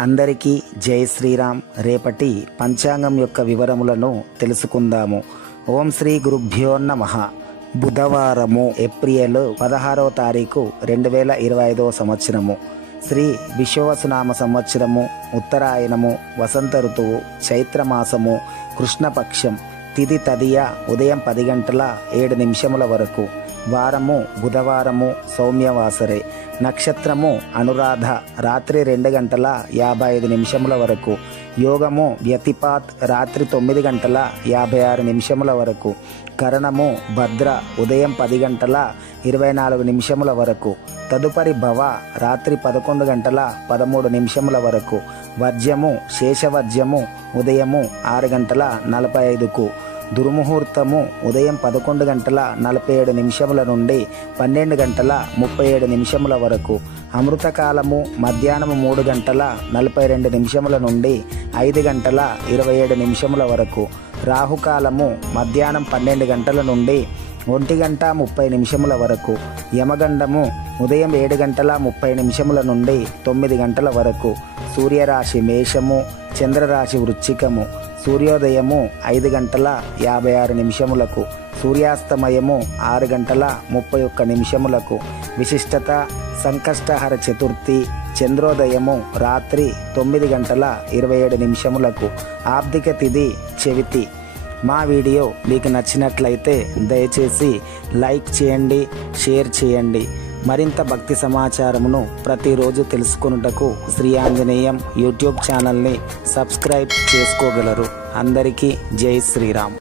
అందరికీ జై శ్రీరామ్. రేపటి పంచాంగం యొక్క వివరములను తెలుసుకుందాము. ఓం శ్రీ గురుభ్యో నమః. బుధవారము ఏప్రిల్ 16వ తారీఖు 2025 సంవత్సరము. శ్రీ విశ్వవసునామ సంవత్సరము, ఉత్తరాయణము, వసంత ఋతువు, చైత్రమాసము, కృష్ణపక్షం. తిథి తదియ ఉదయం 10 గంటల 7 నిమిషముల వరకు. వారము బుధవారము, సౌమ్యవాసరే. నక్షత్రము అనురాధ, రాత్రి 2 గంటల 55 నిమిషముల వరకు. యోగము వ్యతిపాత్, రాత్రి 9 గంటల 56 నిమిషముల వరకు. కరణము భద్ర, ఉదయం 10 గంటల 24 నిమిషముల వరకు. తదుపరి భవ, రాత్రి 11 గంటల 13 నిమిషముల వరకు. వర్జ్యము శేషవర్జ్యము, ఉదయము 6 గంటల 45కు. దుర్ముహూర్తము ఉదయం 11 గంటల 47 నిమిషముల నుండి 12 గంటల 37 నిమిషముల వరకు. అమృతకాలము మధ్యాహ్నం 3 గంటల 42 నిమిషముల నుండి 5 గంటల 27 నిమిషముల వరకు. రాహుకాలము మధ్యాహ్నం 12 గంటల నుండి 1 గంట 30 నిమిషముల వరకు. యమగండము ఉదయం 7 గంటల 30 నిమిషముల నుండి 9 గంటల వరకు. సూర్యరాశి మేషము, చంద్రరాశి వృశ్చికము. సూర్యోదయము 5 గంటల 56 నిమిషములకు. సూర్యాస్తమయము 6 గంటల 31 నిమిషములకు. విశిష్టత సంకష్టహర చతుర్థి. చంద్రోదయము రాత్రి 9 గంటల 27 నిమిషములకు. ఆబ్దిక తిథి చవితి. మా వీడియో మీకు నచ్చినట్లయితే దయచేసి లైక్ చేయండి, షేర్ చేయండి. మరింత భక్తి సమాచారమును ప్రతిరోజు తెలుసుకొనుటకు శ్రీ ఆంజనేయం యూట్యూబ్ ఛానల్ని సబ్స్క్రైబ్ చేసుకోగలరు. అందరికీ జై శ్రీరామ్.